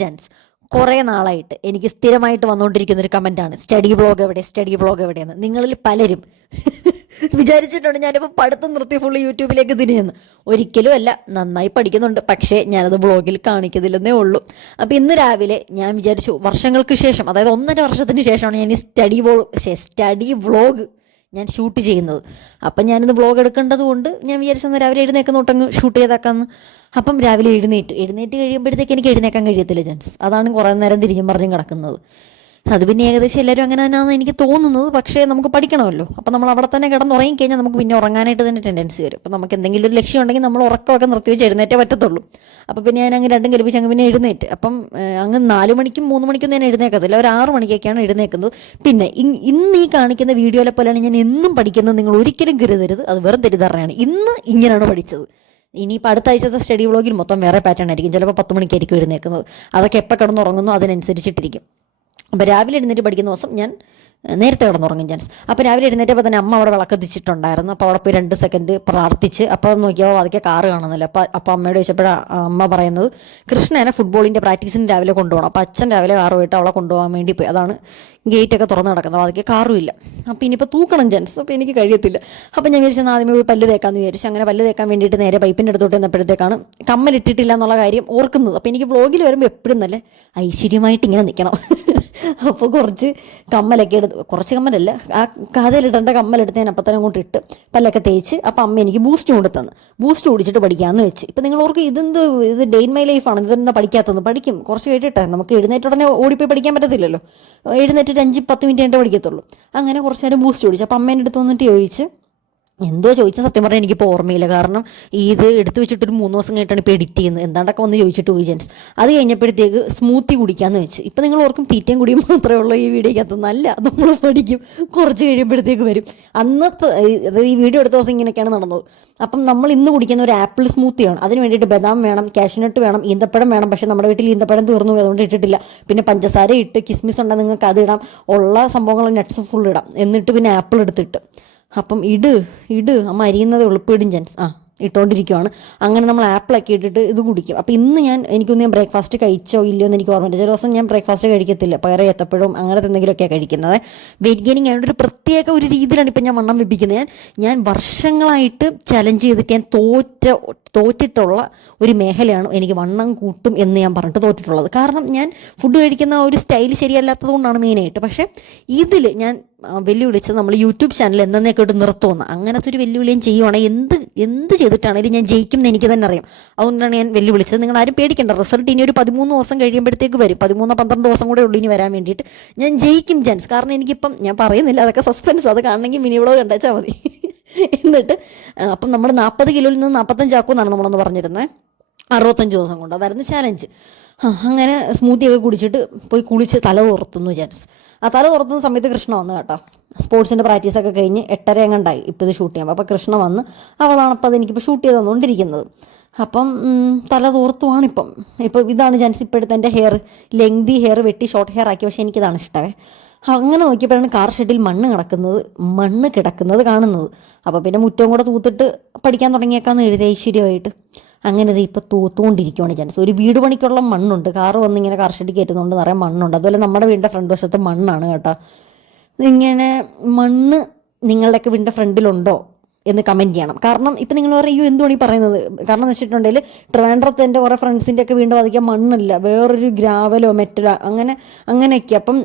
Gents, കുറേ നാളായിട്ട് എനിക്ക് സ്ഥിരമായിട്ട് വന്നുകൊണ്ടിരിക്കുന്ന ഒരു കമൻറ്റാണ് സ്റ്റഡി വ്ളോഗ് എവിടെ, സ്റ്റഡി വ്ളോഗ് എവിടെയെന്ന്. നിങ്ങളിൽ പലരും വിചാരിച്ചിട്ടുണ്ട് ഞാനിപ്പോൾ പഠിത്തം നിർത്തി ഫുള്ള് യൂട്യൂബിലേക്ക് തിരിഞ്ഞെന്ന്. ഒരിക്കലും അല്ല, നന്നായി പഠിക്കുന്നുണ്ട്, പക്ഷേ ഞാനത് വ്ളോഗിൽ കാണിക്കുന്നില്ലെന്നേ ഉള്ളൂ. അപ്പോൾ ഇന്ന് രാവിലെ ഞാൻ വിചാരിച്ചു, വർഷങ്ങൾക്ക് ശേഷം, അതായത് 1.5 വർഷത്തിന് ശേഷമാണ് ഞാൻ ഈ സ്റ്റഡി വ്ളോഗ് ഞാൻ ഷൂട്ട് ചെയ്യുന്നത്. അപ്പം ഞാനിന്ന് വ്ളോഗ് എടുക്കേണ്ടത് കൊണ്ട് ഞാൻ വിചാരിച്ചെന്ന് രാവിലെ എഴുന്നേക്കുന്ന തൊട്ടങ്ങ് ഷൂട്ട് ചെയ്തേക്കാമെന്ന്. അപ്പം രാവിലെ എഴുന്നേറ്റ് കഴിയുമ്പോഴത്തേക്ക് എനിക്ക് എഴുന്നേക്കാൻ കഴിയത്തില്ല ജെൻസ്. അതാണ് കുറേ നേരം തിരിഞ്ഞും പറഞ്ഞും കിടക്കുന്നത്. അത് പിന്നെ ഏകദേശം എല്ലാവരും അങ്ങനെ തന്നെയാണെന്ന് എനിക്ക് തോന്നുന്നത്. പക്ഷേ നമുക്ക് പഠിക്കണമല്ലോ. അപ്പം നമ്മൾ അവിടെ തന്നെ കിടന്നുറങ്ങിക്കഴിഞ്ഞാൽ നമുക്ക് പിന്നെ ഉറങ്ങാനായിട്ട് തന്നെ ടെൻഡൻസി വരും. അപ്പം നമുക്ക് എന്തെങ്കിലും ഒരു ലക്ഷ്യം ഉണ്ടെങ്കിൽ നമ്മൾ ഉറക്കമൊക്കെ നിർത്തി വെച്ച് എഴുന്നേറ്റേ പറ്റത്തുള്ളൂ. അപ്പോൾ പിന്നെ ഞാൻ അങ്ങ് രണ്ടും കൽപ്പിച്ച് അങ്ങ് പിന്നെ എഴുന്നേറ്റ്. അപ്പം അങ്ങ് 4 മണിക്കും 3 മണിക്കും ഞാൻ എഴുന്നേക്കത്തില്ല, ഒരു 6 മണിക്കൊക്കെയാണ് എഴുന്നേക്കുന്നത്. പിന്നെ ഇന്ന് ഈ കാണിക്കുന്ന വീഡിയോയിലെ പോലെയാണ് ഞാൻ എന്നും പഠിക്കുന്നത്. നിങ്ങൾ ഒരിക്കലും കരുതരുത്, അത് വെറും തെറ്റിദ്ധാരണയാണ്. ഇന്ന് ഇങ്ങനെയാണ് പഠിച്ചത്. ഇനിയിപ്പോൾ അടുത്ത ആഴ്ചത്തെ സ്റ്റഡി വ്ളോഗിൽ മൊത്തം വേറെ പാറ്റേൺ ആയിരിക്കും. ചിലപ്പോൾ 10 മണിക്കായിരിക്കും എഴുന്നേക്കുന്നത്. അതൊക്കെ എപ്പോൾ കിടന്നുറങ്ങുന്നു അതിനനുസരിച്ചിട്ടിരിക്കും. അപ്പോൾ രാവിലെ എഴുന്നേറ്റ് പഠിക്കുന്ന ദിവസം ഞാൻ നേരത്തെ കിടന്നുറങ്ങും ചാൻസ്. അപ്പോൾ രാവിലെ എഴുന്നേറ്റപ്പോൾ തന്നെ അമ്മ അവിടെ വിളക്കത്തിച്ചിട്ടുണ്ടായിരുന്നു. അപ്പോൾ അവിടെ പോയി 2 സെക്കൻഡ് പ്രാർത്ഥിച്ച്, അപ്പോൾ നോക്കിയപ്പോൾ അതൊക്കെ കാറ് കാണുന്നില്ല. അപ്പോൾ അമ്മയോട് ചോദിച്ചപ്പോഴാണ് അമ്മ പറയുന്നത്, കൃഷ്ണനെ ഫുട്ബോളിൻ്റെ പ്രാക്ടീസിന് രാവിലെ കൊണ്ടുപോകണം. അപ്പോൾ അച്ഛൻ രാവിലെ കാറ് പോയിട്ട് അവളെ കൊണ്ടുപോകാൻ വേണ്ടി പോയി. അതാണ് ഗേറ്റൊക്കെ തുറന്ന് കിടക്കുന്നത്. അപ്പോൾ അതൊക്കെ കാറും ഇല്ല. അപ്പോൾ ഇനിയിപ്പോൾ തൂക്കണം ചാൻസ്. അപ്പോൾ എനിക്ക് കഴിയത്തില്ല. അപ്പോൾ ഞാൻ വിചാരിച്ചത് ആദ്യമേ പോയി പല്ല് തേക്കാമെന്ന് വിചാരിച്ചു. അങ്ങനെ പല്ല് തേക്കാൻ വേണ്ടിയിട്ട് നേരെ പൈപ്പിൻ്റെ അടുത്തോട്ട് ചെന്നപ്പോഴത്തേക്കാണ് കമ്മലിട്ടിട്ടില്ല എന്നുള്ള കാര്യം ഓർക്കുന്നത്. അപ്പോൾ എനിക്ക് വ്ളോഗിൽ വരുമ്പോൾ എപ്പോഴും നല്ല ഐശ്വര്യമായിട്ട് ഇങ്ങനെ നിൽക്കണം. അപ്പോൾ കുറച്ച് കമ്മലൊക്കെ കുറച്ച് കമ്മലല്ല, ആ കാതിലിടേണ്ട കമ്മലെടുത്ത് ഞാൻ അപ്പം തന്നെ അങ്ങോട്ട് ഇട്ട് പല്ലൊക്കെ തേച്ച്. അപ്പം അമ്മ എനിക്ക് ബൂസ്റ്റ് കൊണ്ട് തന്നു. ബൂസ്റ്റ് കുടിച്ചിട്ട് പഠിക്കാമെന്ന് വെച്ച്. ഇപ്പം നിങ്ങൾ ഓർക്ക് ഇത് ഡേ ഇൻ മൈ ലൈഫാണ്, ഇതെന്താ പഠിക്കാത്തത്? പഠിക്കും, കുറച്ച് കേട്ടിട്ടെ. നമുക്ക് എഴുന്നേറ്റ് ഉടനെ ഓടിപ്പോയി പഠിക്കാൻ പറ്റത്തില്ലല്ലോ. എഴുന്നേറ്റ് 5-10 മിനിറ്റ് കഴിഞ്ഞിട്ട് പഠിക്കത്തുള്ളൂ. അങ്ങനെ കുറച്ച് നേരം ബൂസ്റ്റ് കുടിച്ചു. അപ്പം അമ്മേൻ്റെ അടുത്ത് വന്നിട്ട് ചോദിച്ച്, എന്തോ ചോദിച്ചാൽ സത്യം പറഞ്ഞാൽ എനിക്കിപ്പോൾ ഓർമ്മയില്ല. കാരണം ഇത് എടുത്തു വെച്ചിട്ടൊരു 3 ദിവസം കഴിഞ്ഞിട്ടാണ് ഇപ്പോൾ എഡിറ്റ് ചെയ്യുന്നത്. എന്താണ്ടൊക്കെ വന്ന് ചോദിച്ചിട്ട് പോയി ജെൻസ്. അത് കഴിഞ്ഞപ്പോഴത്തേക്ക് സ്മൂത്തി കുടിക്കാമെന്ന് വെച്ച്. ഇപ്പം നിങ്ങൾ ഓർക്കും തീറ്റയും കുടിയും മാത്രമേ ഉള്ളൂ ഈ വീഡിയോക്കകത്ത്. നല്ല നമ്മൾ പഠിക്കും, കുറച്ച് കഴിയുമ്പോഴത്തേക്ക് വരും. അന്നത്തെ ഈ വീഡിയോ എടുത്ത ദിവസം ഇങ്ങനെയൊക്കെയാണ് നടന്നത്. അപ്പം നമ്മൾ ഇന്ന് കുടിക്കുന്ന ഒരു ആപ്പിൾ സ്മൂത്തിയാണ്. അതിന് വേണ്ടിയിട്ട് ബദാം വേണം, കാഷ്നട്ട് വേണം, ഈന്തപ്പഴം വേണം. പക്ഷേ നമ്മുടെ വീട്ടിൽ ഈന്തപ്പഴം തീർന്നു, അതുകൊണ്ട് ഇട്ടിട്ടില്ല. പിന്നെ പഞ്ചസാര ഇട്ട്, കിസ്മിസ് ഉണ്ടെങ്കിൽ നിങ്ങൾക്ക് അത് ഇടാം, ഉള്ള സംഭവങ്ങൾ നട്ട്സ് ഫുൾ ഇടാം. എന്നിട്ട് പിന്നെ ആപ്പിൾ എടുത്തിട്ട് അപ്പം ഇട് അമ്മ അരിയുന്നത് എളുപ്പമിടും ജെൻസ്. ഇട്ടുകൊണ്ടിരിക്കുവാണ്. അങ്ങനെ നമ്മൾ ആപ്പിളൊക്കെ ഇട്ടിട്ട് ഇത് കുടിക്കും. അപ്പോൾ ഇന്ന് എനിക്കൊന്നും ഞാൻ ബ്രേക്ക്ഫാസ്റ്റ് കഴിച്ചോ ഇല്ലയോ എന്ന് എനിക്ക് ഓർമ്മയില്ല. ചില ദിവസം ഞാൻ ബ്രേക്ക്ഫാസ്റ്റ് കഴിക്കത്തില്ല, പയറ് ഏത്തപ്പഴവും അങ്ങനത്തെ എന്തെങ്കിലുമൊക്കെയാണ് കഴിക്കുന്നത്. വെയിറ്റ് ഗെയിനിങ് ആയതുകൊണ്ട് ഒരു പ്രത്യേക ഒരു രീതിയിലാണ് ഇപ്പം ഞാൻ വണ്ണം വെപ്പിക്കുന്നത്. ഞാൻ വർഷങ്ങളായിട്ട് ചലഞ്ച് ചെയ്തിട്ട് ഞാൻ തോറ്റിട്ടുള്ള ഒരു മേഖലയാണ് എനിക്ക് വണ്ണം കൂട്ടും എന്ന് ഞാൻ പറഞ്ഞിട്ട് തോറ്റിട്ടുള്ളത്. കാരണം ഞാൻ ഫുഡ് കഴിക്കുന്ന ഒരു സ്റ്റൈൽ ശരിയല്ലാത്തത് കൊണ്ടാണ് മെയിനായിട്ട്. പക്ഷേ ഇതിൽ ഞാൻ വെല്ലുവിളിച്ചത് നമ്മൾ യൂട്യൂബ് ചാനൽ എന്നേക്കോട്ട് നിർത്തുമെന്ന്. അങ്ങനത്തെ ഒരു വെല്ലുവിളിയും ചെയ്യുവാണെങ്കിൽ എന്ത് ചെയ്തിട്ടാണെങ്കിലും ഞാൻ ജയിക്കും എന്ന് എനിക്ക് തന്നെ അറിയാം. അതുകൊണ്ടാണ് ഞാൻ വെല്ലുവിളിച്ചത്. നിങ്ങൾ ആരും പേടിക്കേണ്ട, റിസൾട്ട് ഇനി ഒരു 13 ദിവസം കഴിയുമ്പോഴത്തേക്ക് വരും. 13-12 ദിവസം കൂടെ ഉള്ളൂ ഇനി വരാൻ വേണ്ടിയിട്ട്. ഞാൻ ജയിക്കും ചാൻസ്. കാരണം എനിക്കിപ്പം ഞാൻ പറയുന്നില്ല, അതൊക്കെ സസ്പെൻസ്. അത് കാണണമെങ്കിൽ മിനി വ്ളോഗ് കണ്ടാച്ചാൽ മതി. എന്നിട്ട് അപ്പം നമ്മൾ 40 കിലോയിൽ നിന്ന് 45 ആക്കുമെന്നാണ് നമ്മളൊന്ന് പറഞ്ഞിരുന്നത്. 65 ദിവസം കൊണ്ട്. അതായിരുന്നു ചാലഞ്ച്. അങ്ങനെ സ്മൂത്തിയൊക്കെ കുടിച്ചിട്ട് പോയി കുളിച്ച് തല തുറത്തുന്നു ചാൻസ്. ആ തല തുറത്തുന്ന സമയത്ത് കൃഷ്ണ വന്നു കേട്ടോ. സ്പോർട്സിൻ്റെ പ്രാക്ടീസൊക്കെ കഴിഞ്ഞ് 8:30 എങ്ങാണ്ടായി ഇപ്പോൾ ഇത് ഷൂട്ട് ചെയ്യുമ്പോൾ. അപ്പോൾ കൃഷ്ണ വന്ന് അവളാണ് അപ്പോൾ അതെനിക്കിപ്പോൾ ഷൂട്ട് ചെയ്ത് തന്നുകൊണ്ടിരിക്കുന്നത്. അപ്പം തല തോർത്തുവാണിപ്പം. ഇതാണ് ചാൻസ് ഇപ്പോഴത്തെ എൻ്റെ ഹെയർ. ലെങ്തി ഹെയർ വെട്ടി ഷോർട്ട് ഹെയർ ആക്കി. പക്ഷേ എനിക്കിതാണ് ഇഷ്ടമേ. അങ്ങനെ നോക്കിയപ്പോഴാണ് കാർ ഷെഡിൽ മണ്ണ് കിടക്കുന്നത് കാണുന്നത്. അപ്പോൾ പിന്നെ മുറ്റവും കൂടെ തൂത്തിട്ട് പഠിക്കാൻ തുടങ്ങിയേക്കാന്ന് എഴുതി ഐശ്വര്യമായിട്ട്. അങ്ങനെ ഇത് ഇപ്പോൾ തൂത്തുകൊണ്ടിരിക്കുകയാണ് ചാൻസ്. ഒരു വീട് പണിക്കുള്ള മണ്ണുണ്ട്. കാറ് വന്ന് ഇങ്ങനെ കാർ ഷെഡിൽ കയറ്റുന്നുണ്ട്, നിറയെ മണ്ണുണ്ട്. അതുപോലെ നമ്മുടെ വീടിൻ്റെ ഫ്രണ്ട് വശത്ത് മണ്ണാണ് കേട്ടോ. ഇങ്ങനെ മണ്ണ് നിങ്ങളുടെയൊക്കെ വീടിൻ്റെ ഫ്രണ്ടിലുണ്ടോ എന്ന് കമൻറ്റ് ചെയ്യണം. കാരണം ഇപ്പം നിങ്ങൾ പറയും എന്തുകൊണ്ട് ഈ പറയുന്നത്? കാരണം എന്ന് വെച്ചിട്ടുണ്ടെങ്കിൽ ട്രിവാൻഡ്രത്ത് എൻ്റെ കുറേ ഫ്രണ്ട്സിൻ്റെ ഒക്കെ വീണ്ടും അധികം മണ്ണില്ല, വേറൊരു ഗ്രാവലോ മെറ്റലോ അങ്ങനെയൊക്കെ. അപ്പം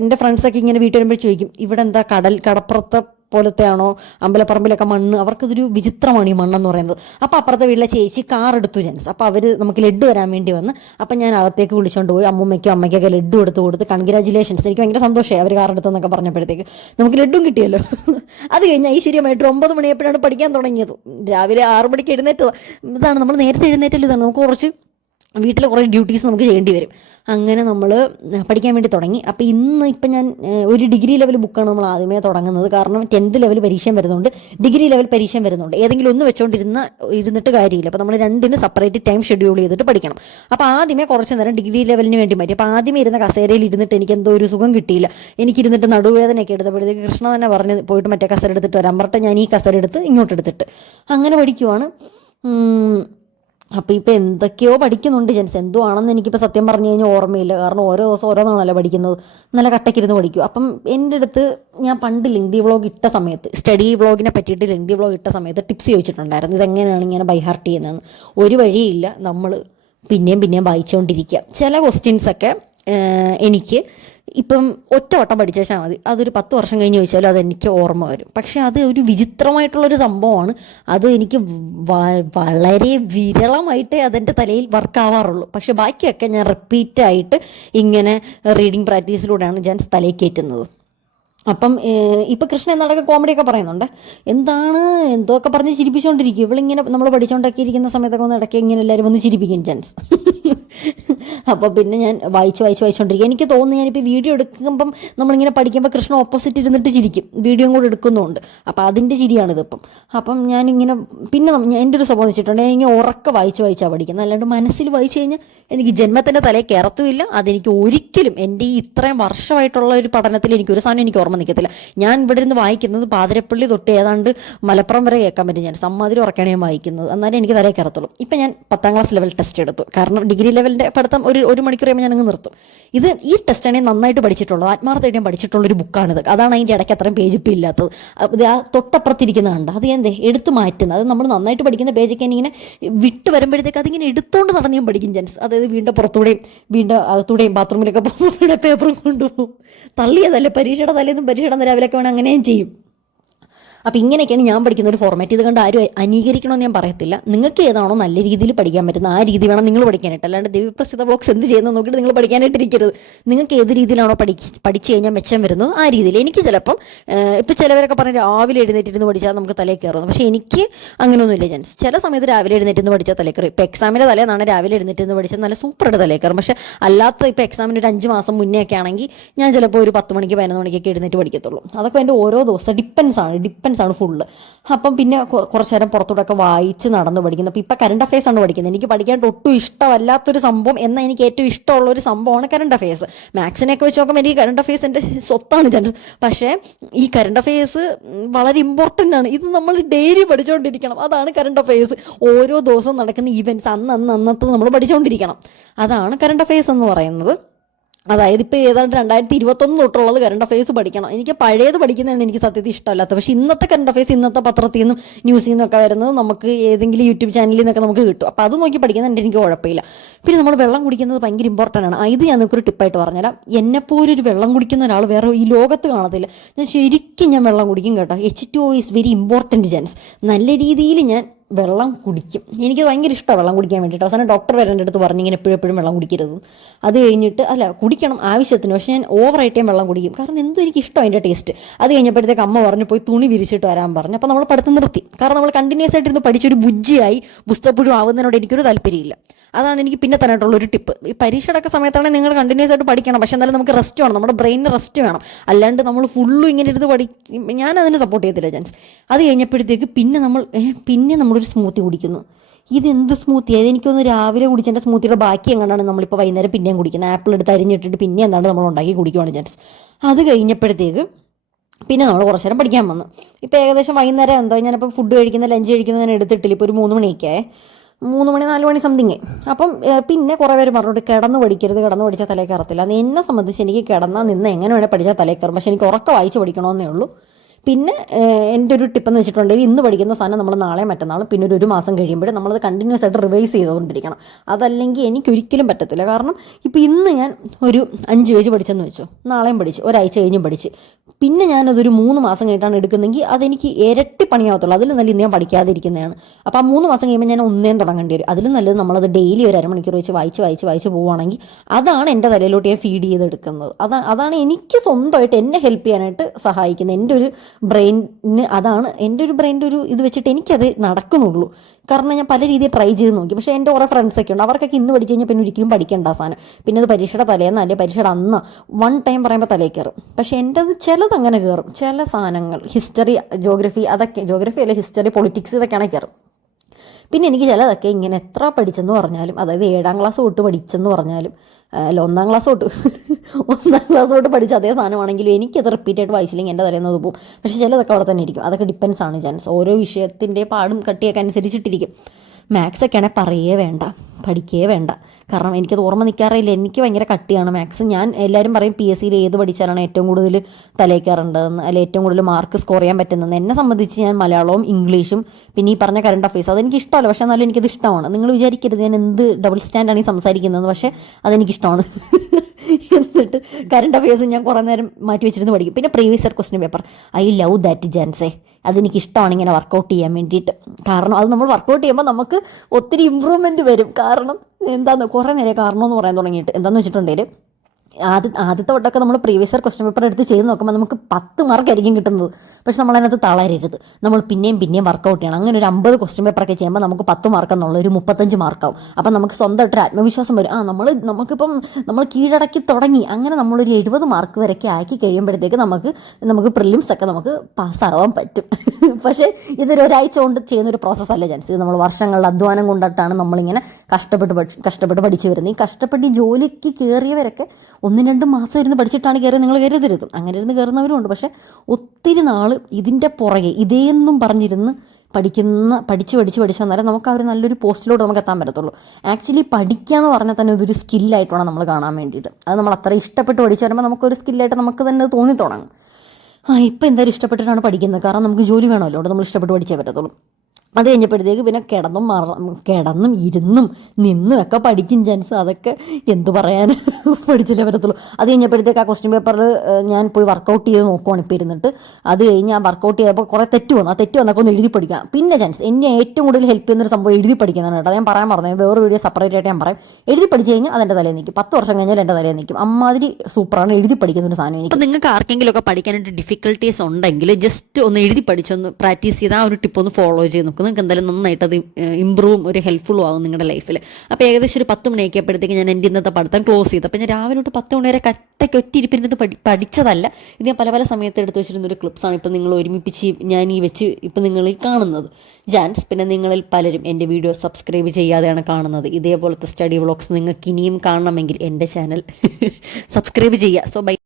എൻ്റെ ഫ്രണ്ട്സൊക്കെ ഇങ്ങനെ വീട്ടിൽ വരുമ്പോൾ ചോദിക്കും, ഇവിടെ എന്താ കടപ്പുറത്തെ പോലത്തെ ആണോ അമ്പലപ്പറമ്പിലൊക്കെ മണ്ണ്? അവർക്കതൊരു വിചിത്രമാണ് ഈ മണ്ണെന്ന് പറയുന്നത്. അപ്പോൾ അപ്പുറത്തെ വീട്ടിലെ ചേച്ചി കാർ എടുത്തു ജെൻസ്. അപ്പോൾ അവർ നമുക്ക് ലഡ്ഡു വരാൻ വേണ്ടി വന്ന്. അപ്പം ഞാൻ അകത്തേക്ക് വിളിച്ചുകൊണ്ട് പോയി അമ്മൂമ്മയ്ക്കും അമ്മയ്ക്കൊക്കെ ലഡ്ഡു കൊടുത്ത് കൺഗ്രാജുലേഷൻസ്. എനിക്ക് ഭയങ്കര സന്തോഷമായി അവർ കാർ എടുത്തെന്നൊക്കെ പറഞ്ഞപ്പോഴത്തേക്ക്. നമുക്ക് ലഡ്ഡും കിട്ടിയല്ലോ. അത് കഴിഞ്ഞ് ഐശ്വര്യമായിട്ട് 9 മണിയപ്പോഴാണ് പഠിക്കാൻ തുടങ്ങിയത്. രാവിലെ 6 മണിക്ക് എഴുന്നേറ്റത്. ഇതാണ് നമ്മൾ നേരത്തെ എഴുന്നേറ്റല്ലോ. ഇതാണ് നമുക്ക് കുറച്ച് വീട്ടിലെ കുറേ ഡ്യൂട്ടീസ് നമുക്ക് ചെയ്യേണ്ടി വരും. അങ്ങനെ നമ്മൾ പഠിക്കാൻ വേണ്ടി തുടങ്ങി. അപ്പോൾ ഇപ്പം ഞാൻ ഒരു ഡിഗ്രി ലെവൽ ബുക്കാണ് നമ്മൾ ആദ്യമേ തുടങ്ങുന്നത്. കാരണം 10th ലെവൽ പരീക്ഷ വരുന്നുണ്ട്, ഡിഗ്രി ലെവൽ പരീക്ഷ വരുന്നുണ്ട്. ഏതെങ്കിലും ഒന്ന് വെച്ചുകൊണ്ടിരുന്നിട്ട് കാര്യമില്ല. അപ്പോൾ നമ്മൾ രണ്ടിന് സെപ്പറേറ്റ് ടൈം ഷെഡ്യൂൾ ചെയ്തിട്ട് പഠിക്കണം. അപ്പോൾ ആദ്യമേ കുറച്ച് നേരം ഡിഗ്രി ലെവലിന് വേണ്ടി മാറ്റി. അപ്പോൾ ആദ്യമേ ഇരുന്ന കസേരയിൽ ഇരുന്നിട്ട് എനിക്ക് എന്തോ ഒരു സുഖം കിട്ടിയില്ല. എനിക്കിരുന്നിട്ട് നടുവേദനയൊക്കെ എടുത്തപ്പോഴത്തേക്ക് കൃഷ്ണ തന്നെ പറഞ്ഞ് പോയിട്ട് മറ്റേ കസേര എടുത്തിട്ട് വരാൻ പറഞ്ഞിട്ട് ഞാൻ ഈ കസേര എടുത്ത് ഇങ്ങോട്ട് എടുത്തിട്ട് അങ്ങനെ പഠിക്കുവാണ്. അപ്പോൾ ഇപ്പോൾ എന്തൊക്കെയോ പഠിക്കുന്നുണ്ട് ജെൻസ്, എന്തോ ആണെന്ന് എനിക്കിപ്പോൾ സത്യം പറഞ്ഞു കഴിഞ്ഞാൽ ഓർമ്മയില്ല. കാരണം ഓരോ ദിവസം ഓരോന്നാണല്ലോ പഠിക്കുന്നത്, നല്ല കട്ടയ്ക്കിരുന്ന് പഠിക്കും. അപ്പം എൻ്റെ അടുത്ത് ഞാൻ പണ്ട് ലെങ്തി വ്ളോഗ് ഇട്ട സമയത്ത്, സ്റ്റഡി വ്ളോഗിനെ പറ്റിയിട്ട് ലെങ്തി വ്ളോഗ് ഇട്ട സമയത്ത് ടിപ്സ് ചോദിച്ചിട്ടുണ്ടായിരുന്നു, ഇതെങ്ങനെയാണ് ഇങ്ങനെ ബൈ ഹാർട്ട് ചെയ്യുന്നതെന്ന്. ഒരു വഴിയില്ല, നമ്മൾ പിന്നെയും പിന്നെയും വായിച്ചുകൊണ്ടിരിക്കുക. ചില ക്വസ്റ്റ്യൻസൊക്കെ എനിക്ക് ഇപ്പം ഒറ്റ വട്ടം പഠിച്ചാൽ മതി, അതൊരു 10 വർഷം കഴിഞ്ഞ് ചോദിച്ചാലും അതെനിക്ക് ഓർമ്മ വരും. പക്ഷേ അത് ഒരു വിചിത്രമായിട്ടുള്ളൊരു സംഭവമാണ്. അത് എനിക്ക് വളരെ വിരളമായിട്ടേ അതെൻ്റെ തലയിൽ വർക്കാവാറുള്ളൂ. പക്ഷേ ബാക്കിയൊക്കെ ഞാൻ റിപ്പീറ്റായിട്ട് ഇങ്ങനെ റീഡിങ് പ്രാക്ടീസിലൂടെയാണ് ഞാൻ തലയിൽ കയറ്റുന്നത്. അപ്പം ഇപ്പം കൃഷ്ണൻ എന്നടക്കം കോമഡിയൊക്കെ പറയുന്നുണ്ട്. എന്താണ് എന്തൊക്കെ പറഞ്ഞ് ചിരിപ്പിച്ചുകൊണ്ടിരിക്കും ഇവളിങ്ങനെ. നമ്മൾ പഠിച്ചുകൊണ്ടൊക്കെ ഇരിക്കുന്ന സമയത്തൊക്കെ ഒന്ന് ഇടയ്ക്ക് ഇങ്ങനെ എല്ലാവരും വന്ന് ചിരിപ്പിക്കും ചാൻസ്. അപ്പോൾ പിന്നെ ഞാൻ വായിച്ചുകൊണ്ടിരിക്കും. എനിക്ക് തോന്നുന്നു ഞാനിപ്പോൾ വീഡിയോ എടുക്കുമ്പം നമ്മളിങ്ങനെ പഠിക്കുമ്പോൾ കൃഷ്ണ ഓപ്പോസിറ്റ് ഇരുന്നിട്ട് ചിരിക്കും, വീഡിയോ കൂടെ എടുക്കുന്നുണ്ട്. അപ്പോൾ അതിൻ്റെ ചിരിയാണിതിപ്പം. അപ്പം ഞാനിങ്ങനെ പിന്നെ എൻ്റെ ഒരു സ്വഭാവം വെച്ചിട്ടുണ്ട്, ഞാൻ ഇങ്ങനെ ഉറക്കെ വായിച്ചാണ് പഠിക്കുന്നത്. അല്ലാണ്ട് മനസ്സിൽ വായിച്ചു കഴിഞ്ഞാൽ എനിക്ക് ജന്മത്തിൻ്റെ തലയിൽ കയറത്തുമില്ല. അതെനിക്ക് ഒരിക്കലും എൻ്റെ ഈ ഇത്രയും വർഷമായിട്ടുള്ള ഒരു പഠനത്തിൽ എനിക്കൊരു സാധനം എനിക്ക് ഓർമ്മ നിൽക്കത്തില്ല. ഞാൻ ഇവിടെ നിന്ന് വായിക്കുന്നത് പാതിരപ്പള്ളി തൊട്ട് ഏതാണ്ട് മലപ്പുറം വരെ കേൾക്കാൻ പറ്റും. ഞാൻ സമ്മാതിരി ഉറക്കാണ് ഞാൻ വായിക്കുന്നത്, എന്നാലും എനിക്ക് തലയിൽ കയറത്തുള്ളൂ. ഇപ്പം ഞാൻ 10ാം ക്ലാസ് ലെവൽ ടെസ്റ്റ് എടുത്തു, കാരണം ഡിഗ്രി ലെവലിൻ്റെ പഠിത്തം ഒരു മണിക്കൂർ കഴിയുമ്പോൾ ഞാനങ്ങ് നിർത്തും. ഈ ടെസ്റ്റാണെങ്കിൽ നന്നായിട്ട് പഠിച്ചിട്ടുള്ളത്, ആത്മാർത്ഥമായിട്ട് ഞാൻ പഠിച്ചിട്ടുള്ളൊരു ബുക്കാണിത്. അതാണ് അതിൻ്റെ ഇടയ്ക്ക് അത്രയും പേജ് ഇപ്പം ഇല്ലാത്തത്. അത് ആ തൊട്ടപ്പുറത്തിരിക്കുന്ന കണ്ട അത് ഞാൻ എടുത്ത് മാറ്റുന്നത്. അത് നമ്മൾ നന്നായിട്ട് പഠിക്കുന്ന പേജൊക്കെ ഇങ്ങനെ വിട്ട് വരുമ്പോഴത്തേക്ക് അതിങ്ങനെ എടുത്തുകൊണ്ട് നടന്ന് ഞാൻ പഠിക്കും ചാൻസ്. അതായത് വീണ്ടും പുറത്തൂടെയും വീണ്ടും അകത്തൂടെയും ബാത്റൂമിലൊക്കെ പോകുമ്പോൾ പേപ്പറും കൊണ്ടുപോകും. തള്ളിയതല്ലേ പരീക്ഷയുടെ തലേന്നും പരീക്ഷയുടെ രാവിലെയൊക്കെ വേണം അങ്ങനെയും ചെയ്യും. അപ്പോൾ ഇങ്ങനെയൊക്കെയാണ് ഞാൻ പഠിക്കുന്ന ഒരു ഫോർമാറ്റ്. ഇത് കണ്ട് ആരും അനുകരിക്കണമെന്ന് ഞാൻ പറയത്തില്ല. നിങ്ങൾക്ക് ഏതാണോ നല്ല രീതിയിൽ പഠിക്കാൻ പറ്റുന്ന ആ രീതി വേണം നിങ്ങൾ പഠിക്കാനായിട്ട്. അല്ലാണ്ട് ദിവ്യപ്രസിദ്ധ ബ്ലോഗ്സ് എന്ത് ചെയ്യുന്നത് നോക്കിയിട്ട് നിങ്ങൾ പഠിക്കാനായിട്ടിരിക്കരുത്. നിങ്ങൾക്ക് ഏത് രീതിയിലാണോ പഠിച്ചു കഴിഞ്ഞാൽ മെച്ചം വരുന്നത് ആ രീതിയിൽ. എനിക്ക് ചിലപ്പം ഇപ്പോൾ ചിലവരൊക്കെ പറഞ്ഞ് രാവിലെ എഴുന്നേറ്റിരുന്ന് പഠിച്ചാൽ നമുക്ക് തലയിൽ കയറുന്നു. പക്ഷേ എനിക്ക് അങ്ങനെയൊന്നുമില്ല ചാൻസ്. ചില സമയത്ത് രാവിലെ എഴുന്നേറ്റിരുന്ന് പഠിച്ചാൽ തലയിൽ കയറും. ഇപ്പോൾ എക്സാമിൻ്റെ തലേന്നാണ് രാവിലെ എഴുന്നേറ്റിരുന്ന് പഠിച്ചാൽ നല്ല സൂപ്പറായിട്ട് തലയിൽ കയറും. പക്ഷേ അല്ലാത്ത ഇപ്പോൾ എക്സാമിന് ഒരു 5 മാസം മുന്നേ ഒക്കെ ആണെങ്കിൽ ഞാൻ ചിലപ്പോൾ ഒരു 10 മണിക്ക് 11 മണിക്കൊക്കെ എഴുന്നേറ്റ് പഠിക്കത്തുള്ളൂ. അതൊക്കെ എൻ്റെ ഓരോ ദിവസം ഡിപ്പെൻസ് ആണ് ഫുള്ള്. അപ്പം പിന്നെ കുറച്ച് നേരം പുറത്തോട്ടൊക്കെ വായിച്ച് നടന്ന് പഠിക്കുന്നത്. അപ്പോൾ ഇപ്പം കറണ്ട് അഫയേഴ്സ് ആണ് പഠിക്കുന്നത്. എനിക്ക് പഠിക്കാനായിട്ട് ഒട്ടും ഇഷ്ടമല്ലാത്തൊരു സംഭവം, എന്നാൽ എനിക്ക് ഏറ്റവും ഇഷ്ടമുള്ളൊരു സംഭവമാണ് കറണ്ട് അഫയേഴ്സ്. മാത്സിനെയൊക്കെ വെച്ച് നോക്കുമ്പോൾ എനിക്ക് കറണ്ട് അഫയേഴ്സ് എൻ്റെ സ്വത്താണ് ചാൻസ്. പക്ഷേ ഈ കറണ്ട് അഫയേഴ്സ് വളരെ ഇമ്പോർട്ടൻ്റ് ആണ്. ഇത് നമ്മൾ ഡെയിലി പഠിച്ചുകൊണ്ടിരിക്കണം. അതാണ് കറണ്ട് അഫയേഴ്സ്. ഓരോ ദിവസവും നടക്കുന്ന ഈവൻറ്റ്സ് അന്നത്തെ നമ്മൾ പഠിച്ചുകൊണ്ടിരിക്കണം. അതാണ് കറണ്ട് അഫയേഴ്സ് എന്ന് പറയുന്നത്. അതായത് ഇപ്പോൾ ഏതാണ്ട് 2021 തൊട്ടുള്ളത് കറണ്ട് അഫയേഴ്സ് പഠിക്കണം. എനിക്ക് പഴയത് പഠിക്കുന്നതാണ് എനിക്ക് സത്യത്തിൽ ഇഷ്ടമല്ലാത്ത. പക്ഷേ ഇന്നത്തെ കറണ്ട് അഫയേഴ്സ് ഇന്നത്തെ പത്രത്തിൽ നിന്നും ന്യൂസിൽ നിന്നൊക്കെ വരുന്നത് നമുക്ക് ഏതെങ്കിലും യൂട്യൂബ് ചാനലിൽ നിന്നൊക്കെ നമുക്ക് കിട്ടും. അപ്പോൾ അത് നോക്കി പഠിക്കുന്നതുകൊണ്ട് എനിക്ക് കുഴപ്പമില്ല. പിന്നെ നമ്മൾ വെള്ളം കുടിക്കുന്നത് ഭയങ്കര ഇമ്പോർട്ടൻ്റ് ആണ്. ഇത് ഞാൻ നിങ്ങൾക്കൊരു ടിപ്പായിട്ട് പറഞ്ഞുതരാം. എന്നെപ്പോലൊരു വെള്ളം കുടിക്കുന്ന ഒരാൾ വേറെ ഈ ലോകത്ത് കാണത്തില്ല. ഞാൻ വെള്ളം കുടിക്കും കേട്ടോ. H2O is very important gents. നല്ല രീതിയിൽ ഞാൻ വെള്ളം കുടിക്കും. എനിക്ക് ഭയങ്കര ഇഷ്ടമാണ് വെള്ളം കുടിക്കാൻ വേണ്ടിയിട്ട്. അവസാനം ഡോക്ടർ വരെ എൻ്റെ അടുത്ത് പറഞ്ഞു ഇങ്ങനെ എപ്പോഴും വെള്ളം കുടിക്കരുത്. അത് കഴിഞ്ഞിട്ട് കുടിക്കണം ആവശ്യത്തിന്, പക്ഷേ ഞാൻ ഓവറായിട്ടും വെള്ളം കുടിക്കും. കാരണം എന്തോ എനിക്ക് ഇഷ്ടം അതിൻ്റെ ടേസ്റ്റ്. അത് കഴിഞ്ഞപ്പോഴത്തേക്ക് അമ്മ പറഞ്ഞു പോയി തുണി വിരിച്ചിട്ട് വരാൻ പറഞ്ഞു. അപ്പോൾ നമ്മൾ പഠിത്തം നിർത്തി. കാരണം നമ്മൾ കണ്ടിന്യൂസ് ആയിട്ടിരുന്ന് പഠിച്ചൊരു ബുജ്ജിയായി പുസ്തകപ്പുഴു ആവുന്നതിനോട് എനിക്കൊരു താല്പര്യമില്ല. അതാണ് എനിക്ക് പിന്നെ തന്നിട്ടുള്ളൊരു ടിപ്പ്. ഈ പരീക്ഷയുടെ സമയത്താണെങ്കിൽ നിങ്ങൾ കണ്ടിന്യൂസ് ആയിട്ട് പഠിക്കണം. പക്ഷേ എന്നാലും നമുക്ക് റെസ്റ്റ് വേണം, നമ്മുടെ ബ്രെയിനിന് റെസ്റ്റ് വേണം. അല്ലാണ്ട് നമ്മൾ ഫുള്ളും ഇങ്ങനെ ഇരുന്ന് ഞാനതിന് സപ്പോർട്ട് ചെയ്യത്തില്ല ചാൻസ്. അത് കഴിഞ്ഞപ്പോഴത്തേക്ക് പിന്നെ നമ്മളൊരു സ്മൂത്തി കുടിക്കുന്നു. ഇതെന്ത് സ്മൂത്തിയാണ്? എനിക്കൊന്ന് രാവിലെ കുടിച്ചതിൻ്റെ സ്മൂത്തിയുടെ ബാക്കി എങ്ങനെയാണ് നമ്മളിപ്പോൾ വൈകുന്നേരം പിന്നെയും കുടിക്കുന്നത്. ആപ്പിൾ എടുത്ത് അരിഞ്ഞിട്ടിട്ട് പിന്നെ എന്താണ് നമ്മൾ ഉണ്ടാക്കി കുടിക്കുവാണ് ചാൻസ്. അത് കഴിഞ്ഞപ്പോഴത്തേക്ക് പിന്നെ നമ്മൾ കുറച്ച് നേരം പഠിക്കാൻ വന്നു. ഇപ്പോൾ ഏകദേശം വൈകുന്നേരം ഞാനിപ്പോൾ ഫുഡ് ലഞ്ച് കഴിക്കുന്നത് ഞാൻ എടുത്തിട്ടില്ല. ഇപ്പോൾ ഒരു 3 മണിയൊക്കെ 3 മണി 4 മണി സംതിങ്. അപ്പം പിന്നെ കുറേ പേര് പറഞ്ഞിട്ട് കിടന്ന് പഠിച്ചാൽ തലയിൽ കയറത്തില്ല. അത് എന്നെ സംബന്ധിച്ച് എനിക്ക് കിടന്നാൽ നിന്ന് എങ്ങനെ വേണേൽ പഠിച്ചാൽ തലയിൽ കയറും. പക്ഷേ എനിക്ക് ഉറക്കം വായിച്ച് പഠിക്കണമെന്നേ ഉള്ളൂ. പിന്നെ എൻ്റെ ഒരു ടിപ്പെന്ന് വെച്ചിട്ടുണ്ടെങ്കിൽ ഇന്ന് പഠിക്കുന്ന സാധനം നമ്മൾ നാളെ മറ്റന്നാളും പിന്നെ ഒരു മാസം കഴിയുമ്പോൾ നമ്മളത് കണ്ടിന്യൂസ് ആയിട്ട് റിവൈസ് ചെയ്തുകൊണ്ടിരിക്കണം. അതല്ലെങ്കിൽ എനിക്കൊരിക്കലും പറ്റത്തില്ല. കാരണം ഇപ്പോൾ ഇന്ന് ഞാൻ ഒരു 5 പേജ് പഠിച്ചെന്ന് വെച്ചോ, നാളെയും പഠിച്ച് ഒരാഴ്ച കഴിഞ്ഞും പഠിച്ച് പിന്നെ ഞാനതൊരു 3 മാസം കഴിഞ്ഞിട്ടാണ് എടുക്കുന്നതെങ്കിൽ അതെനിക്ക് ഇരട്ടി പണിയാവത്തുള്ളൂ. അതിൽ നല്ല ഇന്ന് ഞാൻ പഠിക്കാതിരിക്കുന്നതാണ്. അപ്പോൾ ആ 3 മാസം കഴിയുമ്പോൾ ഞാൻ ഒന്നേം തുടങ്ങേണ്ടി വരും. അതിലും നല്ലത് നമ്മളത് ഡെയിലി ഒരു അരമണിക്കൂർ വെച്ച് വായിച്ച് പോവുകയാണെങ്കിൽ അതാണ് എൻ്റെ തലയിലോട്ട് ഞാൻ ഫീഡ് ചെയ്തെടുക്കുന്നത്. അതാണ് എനിക്ക് സ്വന്തമായിട്ട് എന്നെ ഹെൽപ്പ് ചെയ്യാനായിട്ട് സഹായിക്കുന്നത്. എൻ്റെ ഒരു ബ്രെയിനിന് അതാണ് എൻ്റെ ഒരു ബ്രെയിൻ്റെ ഒരു ഇത് വെച്ചിട്ട് എനിക്കത് നടക്കുന്നുള്ളൂ. കാരണം ഞാൻ പല രീതിയിൽ ട്രൈ ചെയ്ത് നോക്കി. പക്ഷേ എൻ്റെ കുറേ ഫ്രണ്ട്സൊക്കെ ഉണ്ട്, അവർക്കൊക്കെ ഇന്ന് പഠിച്ച് കഴിഞ്ഞാൽ പിന്നെ ഒരിക്കലും പഠിക്കേണ്ട സാധനം. പിന്നെ അത് പരീക്ഷയുടെ തലേന്ന് അല്ലെങ്കിൽ പരീക്ഷയുടെ അന്ന് 1 ടൈം പറയുമ്പോൾ തലയിൽ കയറും. പക്ഷേ എൻ്റെ അത് ചിലതങ്ങനെ കയറും. ചില സാധനങ്ങൾ ഹിസ്റ്ററി, ജോഗ്രഫി അല്ല ഹിസ്റ്ററി, പൊളിറ്റിക്സ് ഇതൊക്കെയാണ് കയറും. പിന്നെ എനിക്ക് ചിലതൊക്കെ ഇങ്ങനെ എത്ര പഠിച്ചെന്ന് പറഞ്ഞാലും, അതായത് 7ാം ക്ലാസ് തൊട്ട് പഠിച്ചെന്ന് പറഞ്ഞാലും, അല്ല 1ാം ക്ലാസ് തൊട്ട് പഠിച്ച അതേ സാധനമാണെങ്കിലും എനിക്കത് റിപ്പീറ്റായിട്ട് വായിച്ചില്ലെങ്കിൽ എൻ്റെ തലേന്നത് പോകും. പക്ഷേ ചിലതൊക്കെ അവിടെ തന്നെ ഇരിക്കും. അതൊക്കെ ഡിപ്പെൻസ് ആണ് ചാൻസ്. ഓരോ വിഷയത്തിൻ്റെ പാടും കട്ടിയൊക്കെ അനുസരിച്ചിട്ടിരിക്കും. മാത്സ് ഒക്കെ ആണെങ്കിൽ പറയേ വേണ്ട, പഠിക്കേ വേണ്ട. കാരണം എനിക്കത് ഓർമ്മ നിൽക്കാറില്ല. എനിക്ക് ഭയങ്കര കട്ടിയാണ് മാത്സ്. ഞാൻ എല്ലാവരും പറയും പി എസ് സിയിൽ ഏത് പഠിച്ചാലാണ് ഏറ്റവും കൂടുതൽ തലയിൽ കയറേണ്ടതെന്ന്, അല്ലെങ്കിൽ ഏറ്റവും കൂടുതൽ മാർക്ക് സ്കോർ ചെയ്യാൻ പറ്റുന്നതെന്ന്. എന്നെ സംബന്ധിച്ച് ഞാൻ മലയാളവും ഇംഗ്ലീഷും പിന്നെ ഈ പറഞ്ഞ കറണ്ട് അഫയേഴ്സ് അതെനിക്ക് ഇഷ്ടമല്ല, പക്ഷേ എന്നാലും എനിക്കത് ഇഷ്ടമാണ്. നിങ്ങൾ വിചാരിക്കരുത് ഞാൻ എന്ത് ഡബിൾ സ്റ്റാൻഡാണ് ഈ സംസാരിക്കുന്നത്, പക്ഷേ അതെനിക്കിഷ്ടമാണ്. എന്നിട്ട് കറണ്ട് അഫയേഴ്സ് ഞാൻ കുറേ നേരം മാറ്റി വെച്ചിരുന്ന് പഠിക്കും. പിന്നെ previous year question paper, I love that ജാൻസേ. അതെനിക്ക് ഇഷ്ടമാണ് ഇങ്ങനെ വർക്കൗട്ട് ചെയ്യാൻ വേണ്ടിയിട്ട്. കാരണം അത് നമ്മൾ വർക്കൗട്ട് ചെയ്യുമ്പോൾ നമുക്ക് ഒത്തിരി ഇമ്പ്രൂവ്മെൻറ്റ് വരും. കാരണം എന്താണെന്ന് കുറേ നേരം കാരണം എന്ന് പറയാൻ തുടങ്ങിയിട്ട് എന്താണെന്ന് വെച്ചിട്ടുണ്ടെങ്കിൽ ആദ്യത്തെ വട്ടമൊക്കെ നമ്മൾ പ്രീവിയസ് ഇയർ ക്വസ്റ്റ്യൻ പേപ്പർ എടുത്ത് ചെയ്ത് നോക്കുമ്പോൾ നമുക്ക് 10 മാർക്കായിരിക്കും കിട്ടുന്നത്. പക്ഷെ നമ്മളതിനകത്ത് തളരരുത്, നമ്മൾ പിന്നെയും വർക്കൗട്ട് ചെയ്യണം. അങ്ങനെ ഒരു 50 ക്വസ്റ്റ്യൻ പേപ്പറൊക്കെ ചെയ്യുമ്പോൾ നമുക്ക് 10 മാർക്ക് എന്നുള്ള ഒരു 35 മാർക്കാവും. അപ്പം നമുക്ക് സ്വന്തമായിട്ടൊരു ആത്മവിശ്വാസം വരും. നമുക്കിപ്പം നമ്മൾ കീഴടക്കി തുടങ്ങി. അങ്ങനെ നമ്മളൊരു 70 മാർക്ക് വരെയൊക്കെ ആക്കി കഴിയുമ്പോഴത്തേക്ക് നമുക്ക് പ്രിലിംസ് ഒക്കെ നമുക്ക് പാസ്സാവാൻ പറ്റും. പക്ഷേ ഇതൊരു ഒരാഴ്ച കൊണ്ട് ചെയ്യുന്നൊരു പ്രോസസ്സല്ല ജാൻസ്. ഇത് നമ്മൾ വർഷങ്ങളുടെ അധ്വാനം കൊണ്ടിട്ടാണ് നമ്മളിങ്ങനെ കഷ്ടപ്പെട്ട് പഠിച്ചു വരുന്നത്. ഈ കഷ്ടപ്പെട്ട് ഈ ജോലിക്ക് കയറിയവരൊക്കെ 1-2 മാസം ഇരുന്ന് പഠിച്ചിട്ടാണ് കയറിയത്. നിങ്ങൾ കരുതരുത്, അങ്ങനെ ഇരുന്ന് കയറുന്നവരുമുണ്ട്. പക്ഷേ ഒത്തിരി നാൾ ഇതിൻ്റെ പുറകെ ഇതേന്നും പറഞ്ഞിരുന്ന് പഠിച്ച് വന്നാലേ നമുക്ക് ആ ഒരു നല്ലൊരു പോസ്റ്റിലോട്ട് നമുക്ക് എത്താൻ പറ്റത്തുള്ളൂ. ആക്ച്വലി പഠിക്കുക എന്ന് പറഞ്ഞാൽ തന്നെ ഇതൊരു സ്കില്ലായിട്ട് വേണം നമ്മൾ കാണാൻ വേണ്ടിയിട്ട്. അത് നമ്മൾ അത്ര ഇഷ്ടപ്പെട്ട് പഠിച്ചു വരുമ്പോൾ നമുക്കൊരു സ്കില്ലായിട്ട് നമുക്ക് തന്നെ തോന്നി തുടങ്ങും. ഇപ്പം എന്തായാലും ഇഷ്ടപ്പെട്ടിട്ടാണ് പഠിക്കുന്നത്, കാരണം നമുക്ക് ജോലി വേണമല്ലോ, അവിടെ നമ്മൾ ഇഷ്ടപ്പെട്ട് പഠിച്ചേ പറ്റത്തുള്ളൂ. അത് കഴിഞ്ഞപ്പോഴത്തേക്ക് പിന്നെ കിടന്നും ഇരുന്നും നിന്നും ഒക്കെ പഠിക്കും ജാൻസ്. അതൊക്കെ എന്തു പറയാൻ, പഠിച്ചില്ലേ പറ്റത്തുള്ളൂ. അത് കഴിഞ്ഞപ്പോഴത്തേക്ക് ആ ക്വസ്റ്റ്യൻ പേപ്പറിൽ ഞാൻ പോയി വർക്കൗട്ട് ചെയ്ത് നോക്കുവാണ് ഇപ്പോൾ ഇരുന്നിട്ട്. അത് കഴിഞ്ഞ് ഞാൻ വർക്കൗട്ട് ചെയ്തപ്പോൾ കുറേ തെറ്റ് വന്നു. ആ തെറ്റ് വന്നൊക്കെ ഒന്ന് എഴുതി പഠിക്കാം. പിന്നെ ജാൻസ് എന്നെ ഏറ്റവും കൂടുതൽ ഹെൽപ്പ് ചെയ്യുന്നൊരു സംഭവം എഴുതി പഠിക്കുന്നതാണ് കേട്ടോ. ഞാൻ പറയാൻ പറഞ്ഞു, വേറെ വീഡിയോ സെപ്പറേറ്റ് ആയിട്ട് ഞാൻ പറയും. എഴുതി പഠിച്ചു കഴിഞ്ഞാൽ അതെൻ്റെ തലയിൽ നിൽക്കും. 10 വർഷം കഴിഞ്ഞാൽ എൻ്റെ തലയിൽ നിൽക്കും. അമ്മാതിരി സൂപ്പറാണ് എഴുതി പഠിക്കുന്ന ഒരു സാധനം. എനിക്ക് നിങ്ങൾക്ക് ആർക്കെങ്കിലും ഒക്കെ പഠിക്കാനായിട്ട് ഡിഫിക്കൽട്ടീസ് ഉണ്ടെങ്കിൽ ജസ്റ്റ് ഒന്ന് എഴുതി പഠിച്ചൊന്ന് പ്രാക്ടീസ് ചെയ്ത് ആ ഒരു ടിപ്പ് ഒന്ന് ഫോളോ ചെയ്ത് നോക്കും. നിങ്ങൾക്ക് എന്തായാലും നന്നായിട്ട് അത് ഇമ്പ്രൂവും ഒരു ഹെൽപ്ഫുള്ളും ആകും നിങ്ങളുടെ ലൈഫിൽ. അപ്പോൾ ഏകദേശം ഒരു 10 മണിയൊക്കെ ആയപ്പോഴത്തേക്ക് ഞാൻ എൻ്റെ ഇന്നത്തെ പഠിത്തം ക്ലോസ് ചെയ്തു. അപ്പോൾ ഞാൻ രാവിലെ തൊട്ട് 10 മണി വരെ കട്ടയ്ക്ക് ഒറ്റിരിപ്പിരുന്നത് പഠിച്ചതല്ല. ഇത് ഞാൻ പല സമയത്ത് എടുത്ത് വെച്ചിരുന്നൊരു ക്ലിപ്സാണ് ഇപ്പോൾ നിങ്ങൾ ഒരുമിപ്പിച്ച് ഞാൻ ഇപ്പോൾ നിങ്ങൾ ഈ കാണുന്നത് ജാൻസ്. പിന്നെ നിങ്ങളിൽ പലരും എൻ്റെ വീഡിയോ സബ്സ്ക്രൈബ് ചെയ്യാതെയാണ് കാണുന്നത്. ഇതേപോലത്തെ സ്റ്റഡി വ്ളോഗ്സ് നിങ്ങൾക്ക് ഇനിയും കാണണമെങ്കിൽ എൻ്റെ ചാനൽ സബ്സ്ക്രൈബ് ചെയ്യുക. So by.